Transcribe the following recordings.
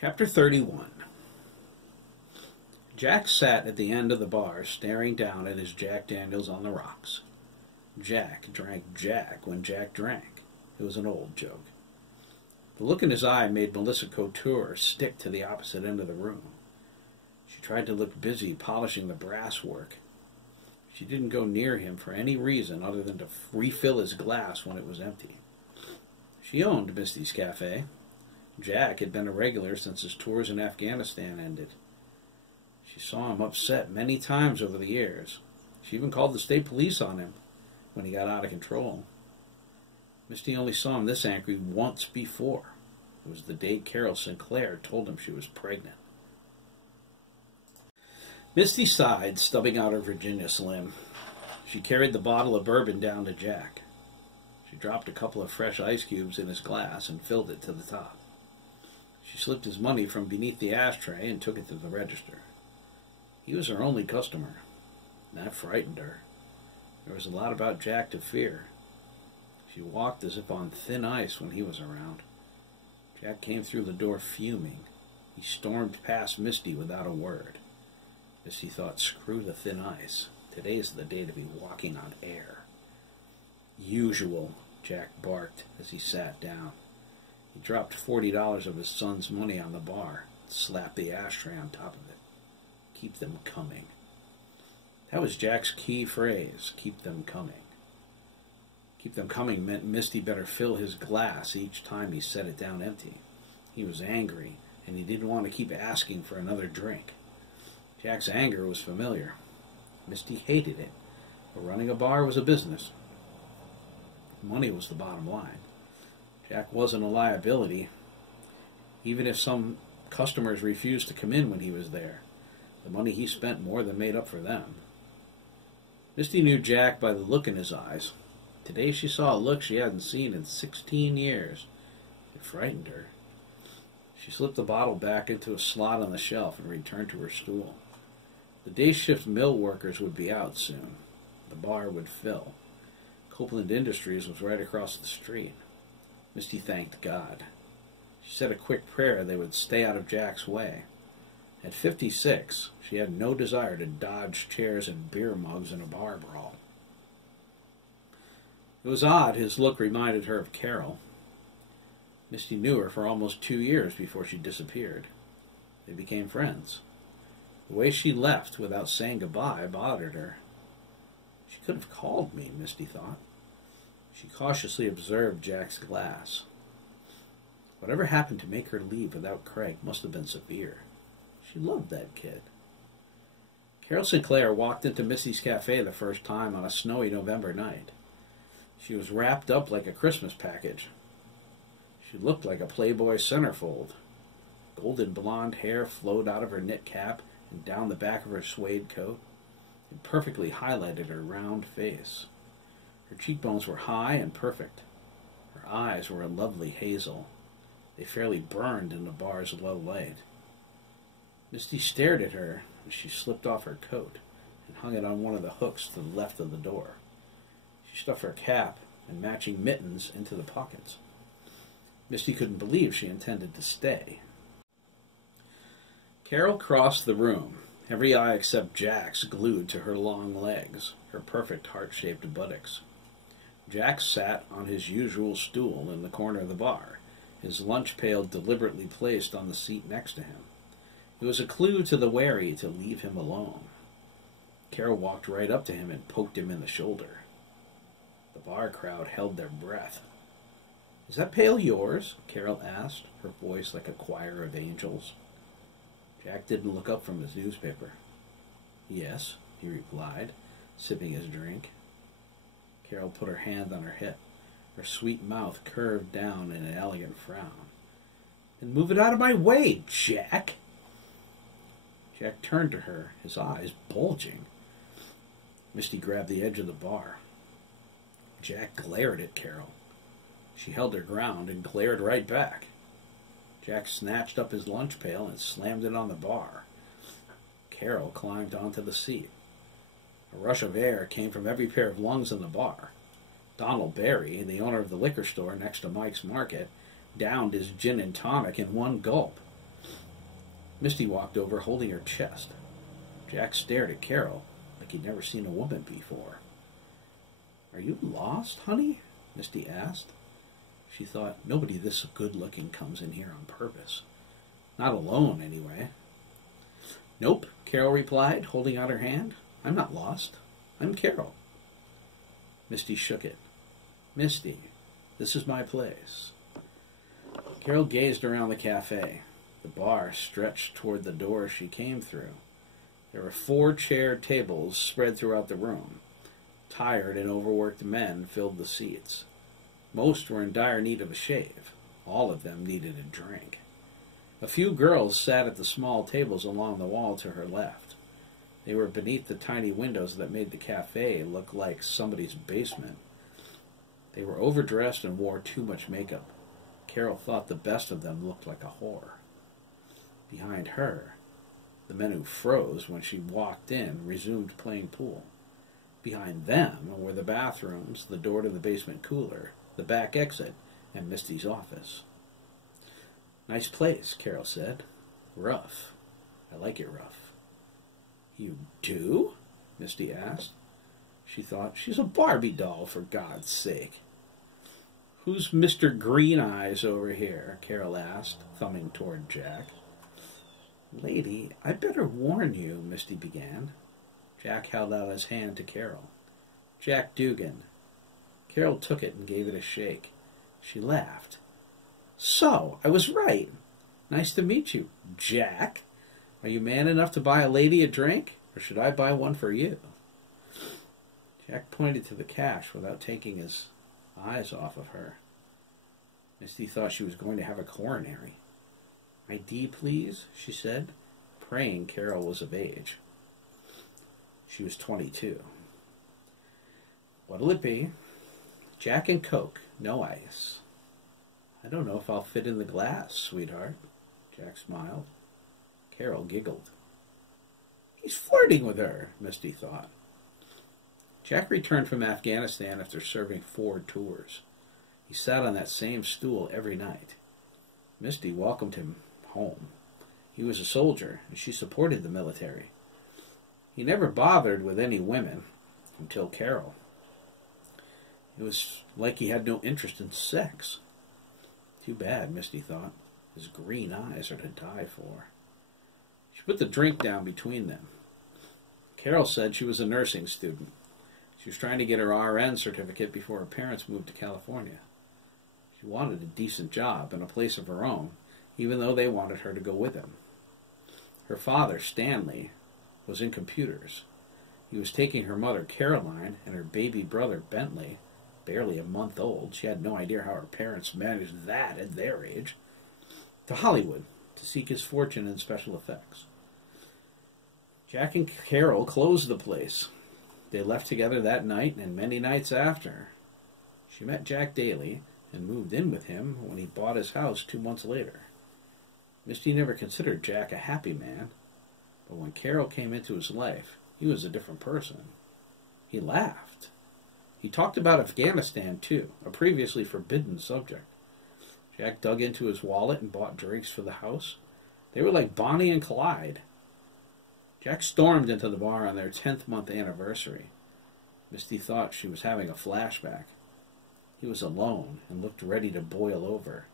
Chapter 31. Jack sat at the end of the bar, staring down at his Jack Daniels on the rocks. Jack drank Jack when Jack drank. It was an old joke. The look in his eye made Melissa Couture stick to the opposite end of the room. She tried to look busy polishing the brass work. She didn't go near him for any reason other than to refill his glass when it was empty. She owned Misty's Cafe. Jack had been a regular since his tours in Afghanistan ended. She saw him upset many times over the years. She even called the state police on him when he got out of control. Misty only saw him this angry once before. It was the day Carol Sinclair told him she was pregnant. Misty sighed, stubbing out her Virginia Slim. She carried the bottle of bourbon down to Jack. She dropped a couple of fresh ice cubes in his glass and filled it to the top. She slipped his money from beneath the ashtray and took it to the register. He was her only customer. That frightened her. There was a lot about Jack to fear. She walked as if on thin ice when he was around. Jack came through the door fuming. He stormed past Misty without a word. Misty thought, screw the thin ice. Today's the day to be walking on air. Usual, Jack barked as he sat down. He dropped $40 of his son's money on the bar and slapped the ashtray on top of it. Keep them coming. That was Jack's key phrase, keep them coming. Keep them coming meant Misty better fill his glass each time he set it down empty. He was angry, and he didn't want to keep asking for another drink. Jack's anger was familiar. Misty hated it, but running a bar was a business. Money was the bottom line. Jack wasn't a liability, even if some customers refused to come in when he was there. The money he spent more than made up for them. Misty knew Jack by the look in his eyes. Today she saw a look she hadn't seen in 16 years. It frightened her. She slipped the bottle back into a slot on the shelf and returned to her stool. The day shift mill workers would be out soon. The bar would fill. Copeland Industries was right across the street. Misty thanked God. She said a quick prayer they would stay out of Jack's way. At 56, she had no desire to dodge chairs and beer mugs in a bar brawl. It was odd his look reminded her of Carol. Misty knew her for almost 2 years before she disappeared. They became friends. The way she left without saying goodbye bothered her. She could have called me, Misty thought. She cautiously observed Jack's glass. Whatever happened to make her leave without Craig must have been severe. She loved that kid. Carol Sinclair walked into Misty's Cafe the first time on a snowy November night. She was wrapped up like a Christmas package. She looked like a Playboy centerfold. Golden blonde hair flowed out of her knit cap and down the back of her suede coat. It perfectly highlighted her round face. Her cheekbones were high and perfect. Her eyes were a lovely hazel. They fairly burned in the bar's low light. Misty stared at her as she slipped off her coat and hung it on one of the hooks to the left of the door. She stuffed her cap and matching mittens into the pockets. Misty couldn't believe she intended to stay. Carol crossed the room, every eye except Jack's glued to her long legs, her perfect heart-shaped buttocks. Jack sat on his usual stool in the corner of the bar, his lunch pail deliberately placed on the seat next to him. It was a clue to the wary to leave him alone. Carol walked right up to him and poked him in the shoulder. The bar crowd held their breath. "Is that pail yours?" Carol asked, her voice like a choir of angels. Jack didn't look up from his newspaper. "Yes," he replied, sipping his drink. Carol put her hand on her hip. Her sweet mouth curved down in an elegant frown. "Then move it out of my way, Jack!" Jack turned to her, his eyes bulging. Misty grabbed the edge of the bar. Jack glared at Carol. She held her ground and glared right back. Jack snatched up his lunch pail and slammed it on the bar. Carol climbed onto the seat. A rush of air came from every pair of lungs in the bar. Donald Barry, the owner of the liquor store next to Mike's Market, downed his gin and tonic in one gulp. Misty walked over, holding her chest. Jack stared at Carol like he'd never seen a woman before. "Are you lost, honey?" Misty asked. She thought, nobody this good-looking comes in here on purpose. Not alone, anyway. "Nope," Carol replied, holding out her hand. "I'm not lost. I'm Carol." Misty shook it. "Misty, this is my place." Carol gazed around the cafe. The bar stretched toward the door she came through. There were 4 chaired tables spread throughout the room. Tired and overworked men filled the seats. Most were in dire need of a shave. All of them needed a drink. A few girls sat at the small tables along the wall to her left. They were beneath the tiny windows that made the cafe look like somebody's basement. They were overdressed and wore too much makeup. Carol thought the best of them looked like a whore. Behind her, the men who froze when she walked in resumed playing pool. Behind them were the bathrooms, the door to the basement cooler, the back exit, and Misty's office. "Nice place," Carol said. "Rough. I like it rough." "You do?" Misty asked. She thought, she's a Barbie doll, for God's sake. "Who's Mr. Green Eyes over here?" Carol asked, thumbing toward Jack. "Lady, I'd better warn you," Misty began. Jack held out his hand to Carol. "Jack Dougan." Carol took it and gave it a shake. She laughed. "So, I was right. Nice to meet you, Jack. Are you man enough to buy a lady a drink, or should I buy one for you?" Jack pointed to the cash without taking his eyes off of her. Misty thought she was going to have a coronary. "ID, please," she said, praying Carol was of age. She was 22. "What'll it be?" "Jack and Coke, no ice." "I don't know if I'll fit in the glass, sweetheart." Jack smiled. Carol giggled. He's flirting with her, Misty thought. Jack returned from Afghanistan after serving 4 tours. He sat on that same stool every night. Misty welcomed him home. He was a soldier, and she supported the military. He never bothered with any women until Carol. It was like he had no interest in sex. Too bad, Misty thought. His green eyes are to die for. She put the drink down between them. Carol said she was a nursing student. She was trying to get her RN certificate before her parents moved to California. She wanted a decent job and a place of her own, even though they wanted her to go with them. Her father, Stanley, was in computers. He was taking her mother, Caroline, and her baby brother, Bentley, barely a month old — she had no idea how her parents managed that at their age — to Hollywood to seek his fortune in special effects. Jack and Carol closed the place. They left together that night and many nights after. She met Jack daily and moved in with him when he bought his house 2 months later. Misty never considered Jack a happy man, but when Carol came into his life, he was a different person. He laughed. He talked about Afghanistan, too, a previously forbidden subject. Jack dug into his wallet and bought drinks for the house. They were like Bonnie and Clyde. Jack stormed into the bar on their 10th-month anniversary. Misty thought she was having a flashback. He was alone and looked ready to boil over.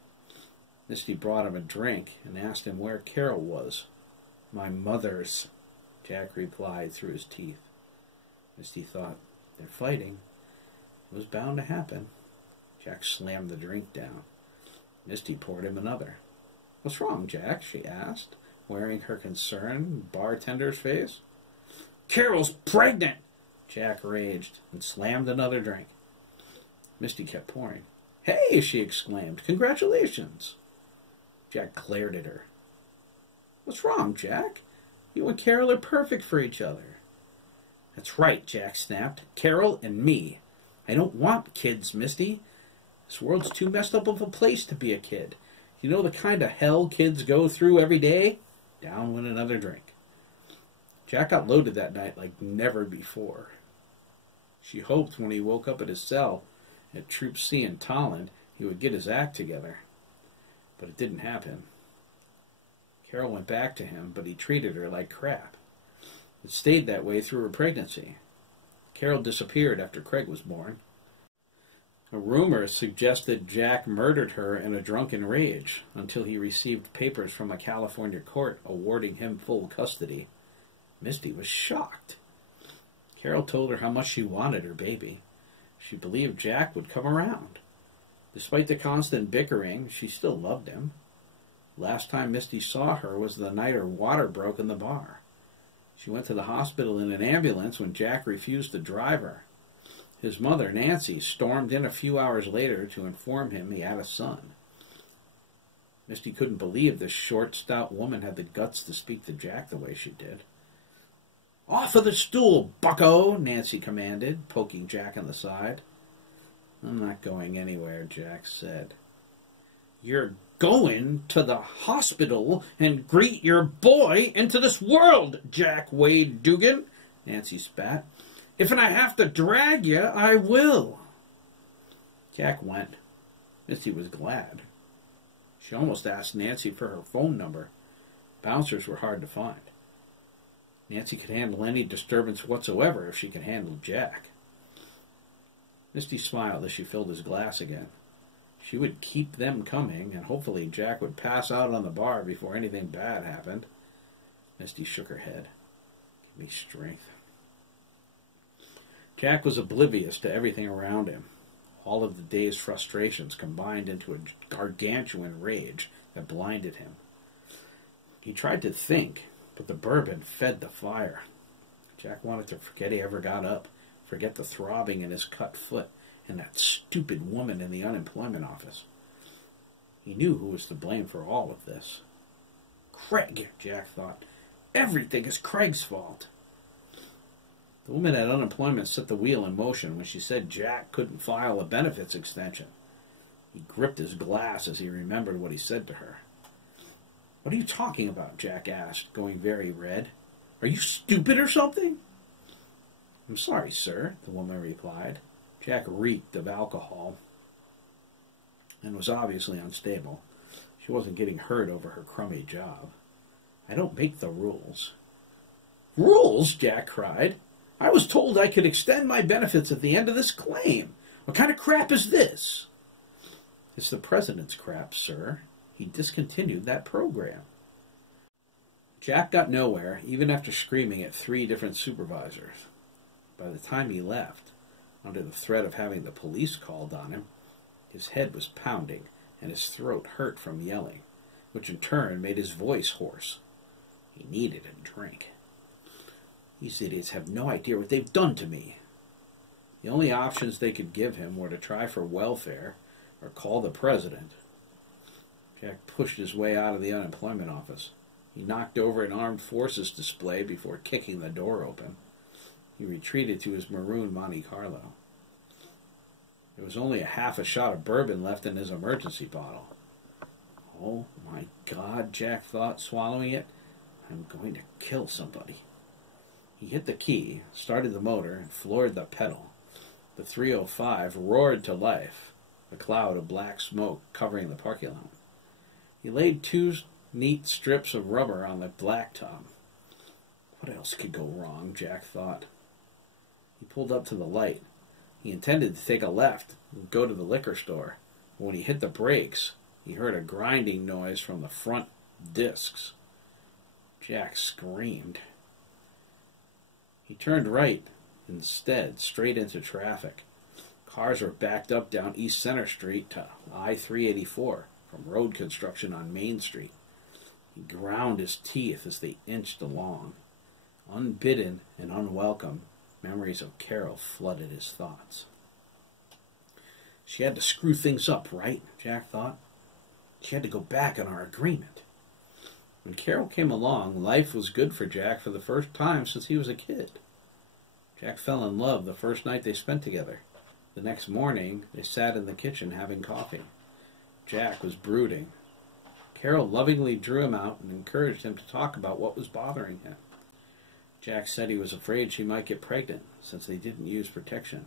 Misty brought him a drink and asked him where Carol was. "My mother's," Jack replied through his teeth. Misty thought, they're fighting. It was bound to happen. Jack slammed the drink down. Misty poured him another. "What's wrong, Jack?" she asked, wearing her concerned bartender's face. "Carol's pregnant!" Jack raged and slammed another drink. Misty kept pouring. "Hey!" she exclaimed. "Congratulations!" Jack glared at her. "What's wrong, Jack? You and Carol are perfect for each other." "That's right," Jack snapped. "Carol and me. I don't want kids, Misty. This world's too messed up of a place to be a kid. You know the kind of hell kids go through every day?" Down went another drink. Jack got loaded that night like never before. She hoped when he woke up at his cell at Troop C in Tolland, he would get his act together. But it didn't happen. Carol went back to him, but he treated her like crap. It stayed that way through her pregnancy. Carol disappeared after Craig was born. A rumor suggested Jack murdered her in a drunken rage until he received papers from a California court awarding him full custody. Misty was shocked. Carol told her how much she wanted her baby. She believed Jack would come around. Despite the constant bickering, she still loved him. Last time Misty saw her was the night her water broke in the bar. She went to the hospital in an ambulance when Jack refused to drive her. His mother, Nancy, stormed in a few hours later to inform him he had a son. Misty couldn't believe this short, stout woman had the guts to speak to Jack the way she did. "Off of the stool, bucko," Nancy commanded, poking Jack in the side. "I'm not going anywhere," Jack said. "You're going to the hospital and greet your boy into this world, Jack Wade Dougan," Nancy spat. "If I have to drag you, I will." Jack went. Misty was glad. She almost asked Nancy for her phone number. Bouncers were hard to find. Nancy could handle any disturbance whatsoever if she could handle Jack. Misty smiled as she filled his glass again. She would keep them coming, and hopefully Jack would pass out on the bar before anything bad happened. Misty shook her head. "Give me strength." Jack was oblivious to everything around him. All of the day's frustrations combined into a gargantuan rage that blinded him. He tried to think, but the bourbon fed the fire. Jack wanted to forget he ever got up, forget the throbbing in his cut foot, and that stupid woman in the unemployment office. He knew who was to blame for all of this. Craig, Jack thought. Everything is Craig's fault. The woman at unemployment set the wheel in motion when she said Jack couldn't file a benefits extension. He gripped his glass as he remembered what he said to her. "What are you talking about?" Jack asked, going very red. "Are you stupid or something?" "I'm sorry, sir," the woman replied. Jack reeked of alcohol and was obviously unstable. She wasn't getting hurt over her crummy job. "I don't make the rules." "Rules?" Jack cried. "I was told I could extend my benefits at the end of this claim. What kind of crap is this?" "It's the president's crap, sir. He discontinued that program." Jack got nowhere, even after screaming at 3 different supervisors. By the time he left, under the threat of having the police called on him, his head was pounding and his throat hurt from yelling, which in turn made his voice hoarse. He needed a drink. "These idiots have no idea what they've done to me." The only options they could give him were to try for welfare or call the president. Jack pushed his way out of the unemployment office. He knocked over an armed forces display before kicking the door open. He retreated to his maroon Monte Carlo. There was only a half a shot of bourbon left in his emergency bottle. "Oh my God," Jack thought, swallowing it. "I'm going to kill somebody." He hit the key, started the motor, and floored the pedal. The 305 roared to life, a cloud of black smoke covering the parking lot. He laid 2 neat strips of rubber on the blacktop. What else could go wrong, Jack thought. He pulled up to the light. He intended to take a left and go to the liquor store. But when he hit the brakes, he heard a grinding noise from the front discs. Jack screamed. He turned right instead, straight into traffic. Cars were backed up down East Center Street to I-384 from road construction on Main Street. He ground his teeth as they inched along. Unbidden and unwelcome, memories of Carol flooded his thoughts. She had to screw things up, right? Jack thought. She had to go back on our agreement. When Carol came along, life was good for Jack for the first time since he was a kid. Jack fell in love the first night they spent together. The next morning, they sat in the kitchen having coffee. Jack was brooding. Carol lovingly drew him out and encouraged him to talk about what was bothering him. Jack said he was afraid she might get pregnant since they didn't use protection.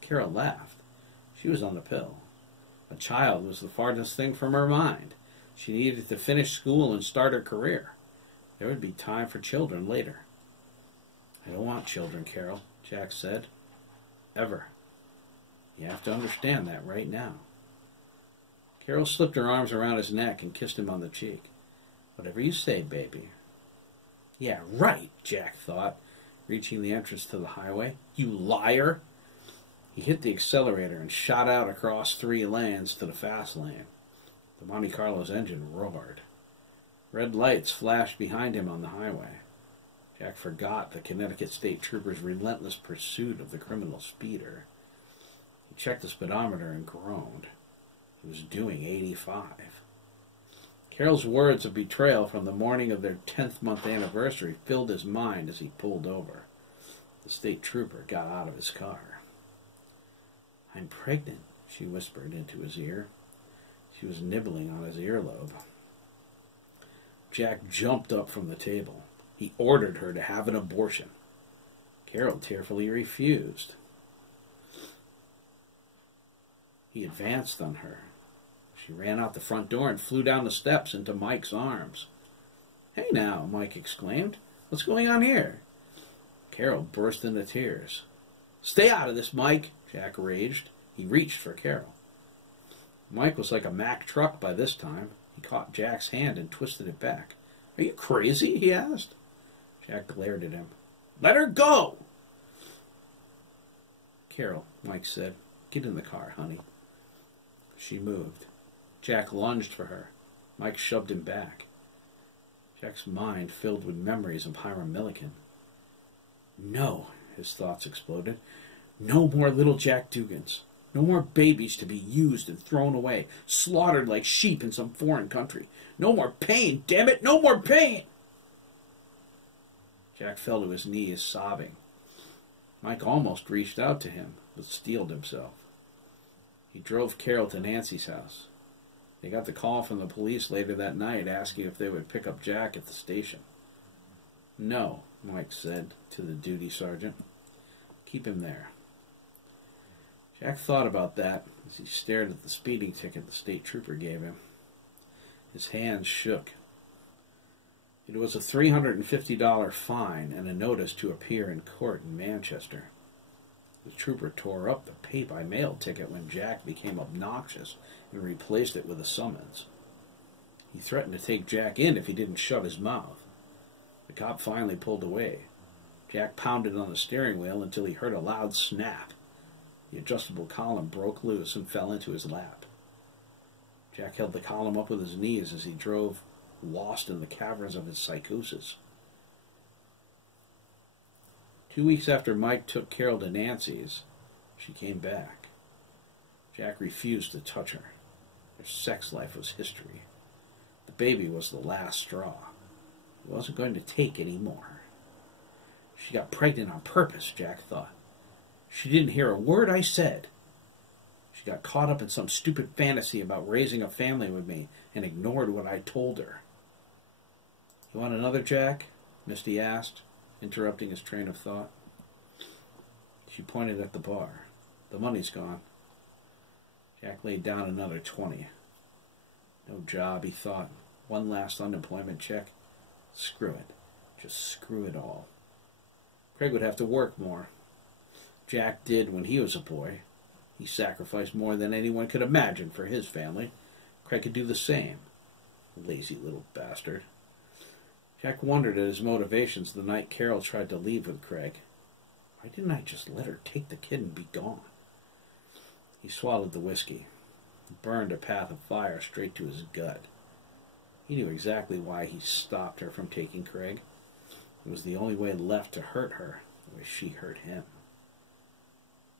Carol laughed. She was on the pill. A child was the farthest thing from her mind. She needed to finish school and start her career. There would be time for children later. I don't want children, Carol, Jack said. Ever. You have to understand that right now. Carol slipped her arms around his neck and kissed him on the cheek. Whatever you say, baby. Yeah, right, Jack thought, reaching the entrance to the highway. You liar! He hit the accelerator and shot out across 3 lanes to the fast lane. The Monte Carlo's engine roared. Red lights flashed behind him on the highway. Jack forgot the Connecticut State Trooper's relentless pursuit of the criminal speeder. He checked the speedometer and groaned. He was doing 85. Carol's words of betrayal from the morning of their 10th-month anniversary filled his mind as he pulled over. The state trooper got out of his car. I'm pregnant, she whispered into his ear. She was nibbling on his earlobe. Jack jumped up from the table. He ordered her to have an abortion. Carol tearfully refused. He advanced on her. She ran out the front door and flew down the steps into Mike's arms. Hey now, Mike exclaimed. What's going on here? Carol burst into tears. Stay out of this, Mike, Jack raged. He reached for Carol. Mike was like a Mack truck by this time. He caught Jack's hand and twisted it back. Are you crazy? He asked. Jack glared at him. Let her go! Carol, Mike said, get in the car, honey. She moved. Jack lunged for her. Mike shoved him back. Jack's mind filled with memories of Hiram Milliken. No, his thoughts exploded. No more little Jack Dougans. No more babies to be used and thrown away, slaughtered like sheep in some foreign country. No more pain, damn it, no more pain! Jack fell to his knees, sobbing. Mike almost reached out to him, but steeled himself. He drove Carol to Nancy's house. They got the call from the police later that night asking if they would pick up Jack at the station. No, Mike said to the duty sergeant. Keep him there. Jack thought about that as he stared at the speeding ticket the state trooper gave him. His hands shook. It was a $350 fine and a notice to appear in court in Manchester. The trooper tore up the pay-by-mail ticket when Jack became obnoxious and replaced it with a summons. He threatened to take Jack in if he didn't shut his mouth. The cop finally pulled away. Jack pounded on the steering wheel until he heard a loud snap. The adjustable column broke loose and fell into his lap. Jack held the column up with his knees as he drove, lost in the caverns of his psychosis. 2 weeks after Mike took Carol to Nancy's, she came back. Jack refused to touch her. Their sex life was history. The baby was the last straw. He wasn't going to take any more. She got pregnant on purpose, Jack thought. She didn't hear a word I said. She got caught up in some stupid fantasy about raising a family with me and ignored what I told her. You want another, Jack? Misty asked, interrupting his train of thought. She pointed at the bar. The money's gone. Jack laid down another 20. No job, he thought. One last unemployment check. Screw it. Just screw it all. Craig would have to work more. Jack did when he was a boy. He sacrificed more than anyone could imagine for his family. Craig could do the same. Lazy little bastard. Jack wondered at his motivations the night Carol tried to leave with Craig. Why didn't I just let her take the kid and be gone? He swallowed the whiskey. It burned a path of fire straight to his gut. He knew exactly why he stopped her from taking Craig. It was the only way left to hurt her, the way she hurt him.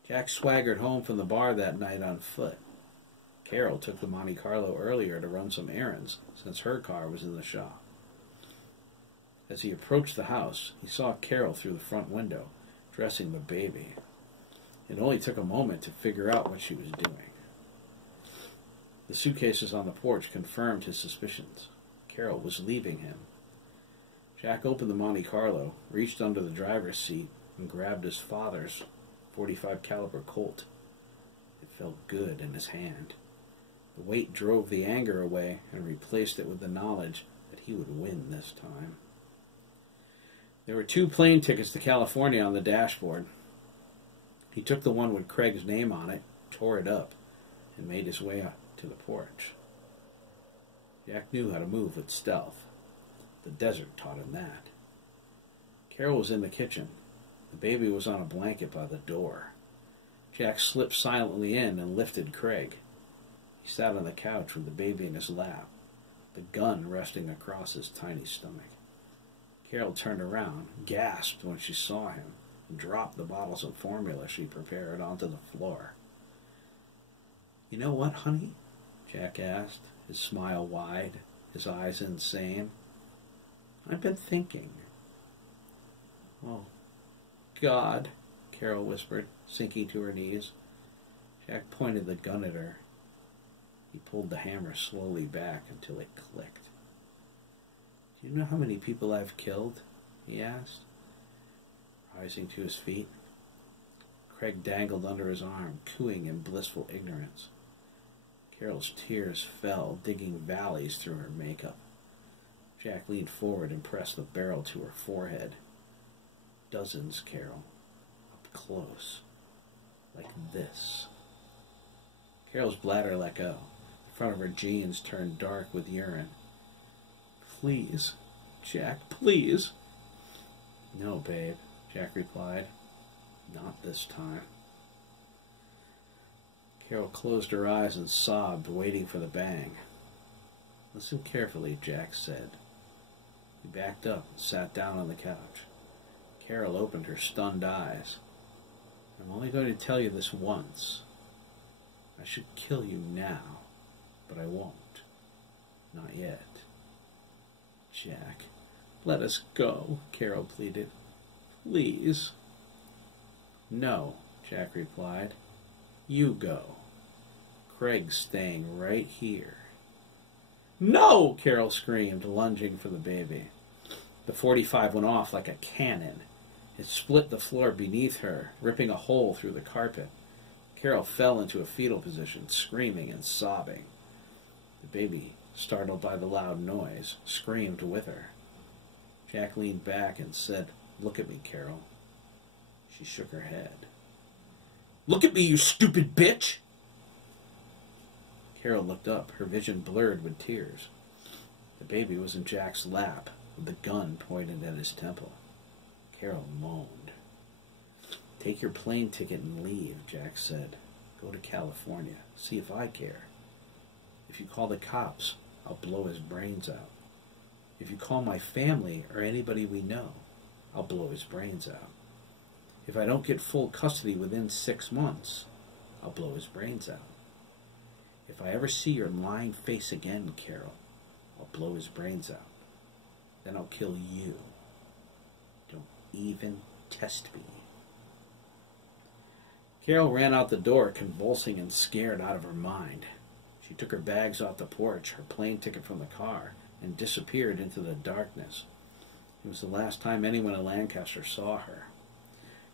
Jack swaggered home from the bar that night on foot. Carol took the Monte Carlo earlier to run some errands, since her car was in the shop. As he approached the house, he saw Carol through the front window, dressing the baby. It only took a moment to figure out what she was doing. The suitcases on the porch confirmed his suspicions. Carol was leaving him. Jack opened the Monte Carlo, reached under the driver's seat, and grabbed his father's .45 caliber Colt. It felt good in his hand. The weight drove the anger away and replaced it with the knowledge that he would win this time. There were 2 plane tickets to California on the dashboard. He took the one with Craig's name on it, tore it up, and made his way up to the porch. Jack knew how to move with stealth. The desert taught him that. Carol was in the kitchen. The baby was on a blanket by the door. Jack slipped silently in and lifted Craig. He sat on the couch with the baby in his lap, the gun resting across his tiny stomach. Carol turned around, gasped when she saw him, and dropped the bottles of formula she prepared onto the floor. "You know what, honey?" Jack asked, his smile wide, his eyes insane. "I've been thinking." "Oh, God," Carol whispered, sinking to her knees. Jack pointed the gun at her. He pulled the hammer slowly back until it clicked. "Do you know how many people I've killed?" he asked, rising to his feet. Craig dangled under his arm, cooing in blissful ignorance. Carol's tears fell, digging valleys through her makeup. Jack leaned forward and pressed the barrel to her forehead. "Dozens, Carol. Up close. Like this." Carol's bladder let go. The front of her jeans turned dark with urine. "Please, Jack, please." "No, babe," Jack replied. "Not this time." Carol closed her eyes and sobbed, waiting for the bang. "Listen carefully," Jack said. He backed up and sat down on the couch. Carol opened her stunned eyes. "I'm only going to tell you this once. I should kill you now, but I won't. Not yet." "Jack, let us go," Carol pleaded. "Please." "No," Jack replied. "You go. Craig's staying right here." "No!" Carol screamed, lunging for the baby. The .45 went off like a cannon. It split the floor beneath her, ripping a hole through the carpet. Carol fell into a fetal position, screaming and sobbing. The baby, startled by the loud noise, screamed with her. Jack leaned back and said, "Look at me, Carol." She shook her head. "Look at me, you stupid bitch!" Carol looked up, her vision blurred with tears. The baby was in Jack's lap, with the gun pointed at his temple. Carol moaned. "Take your plane ticket and leave," Jack said. "Go to California. See if I care. If you call the cops, I'll blow his brains out. If you call my family or anybody we know, I'll blow his brains out. If I don't get full custody within 6 months, I'll blow his brains out. If I ever see your lying face again, Carol, I'll blow his brains out. Then I'll kill you. Don't even test me." Carol ran out the door, convulsing and scared out of her mind. She took her bags off the porch, her plane ticket from the car, and disappeared into the darkness. It was the last time anyone in Lancaster saw her.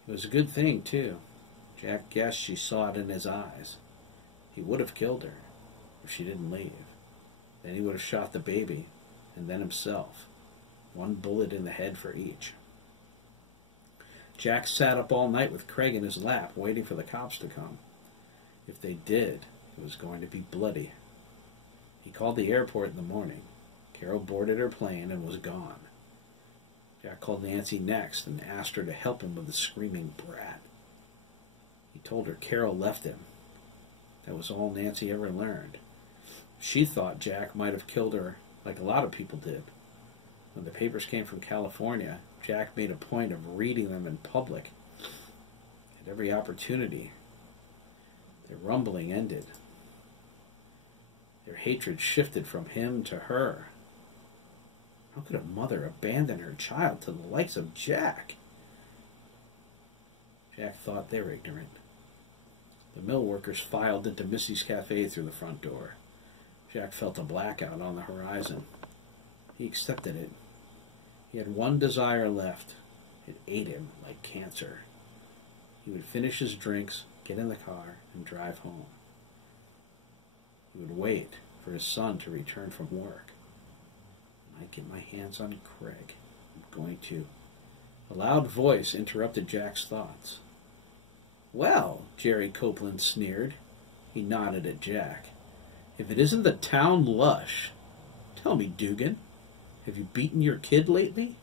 It was a good thing, too. Jack guessed she saw it in his eyes. He would have killed her if she didn't leave. Then he would have shot the baby, and then himself. 1 bullet in the head for each. Jack sat up all night with Craig in his lap, waiting for the cops to come. If they did, it was going to be bloody. He called the airport in the morning. Carol boarded her plane and was gone. Jack called Nancy next and asked her to help him with the screaming brat. He told her Carol left him. That was all Nancy ever learned. She thought Jack might have killed her like a lot of people did. When the papers came from California, Jack made a point of reading them in public. At every opportunity, their rumbling ended. Their hatred shifted from him to her. How could a mother abandon her child to the likes of Jack? Jack thought they were ignorant. The mill workers filed into Missy's Cafe through the front door. Jack felt a blackout on the horizon. He accepted it. He had one desire left. It ate him like cancer. He would finish his drinks, get in the car, and drive home. He would wait for his son to return from work. When I get my hands on Craig, I'm going to... A loud voice interrupted Jack's thoughts. Well, Jerry Copeland sneered. He nodded at Jack. If it isn't the town lush. Tell me, Dougan, have you beaten your kid lately?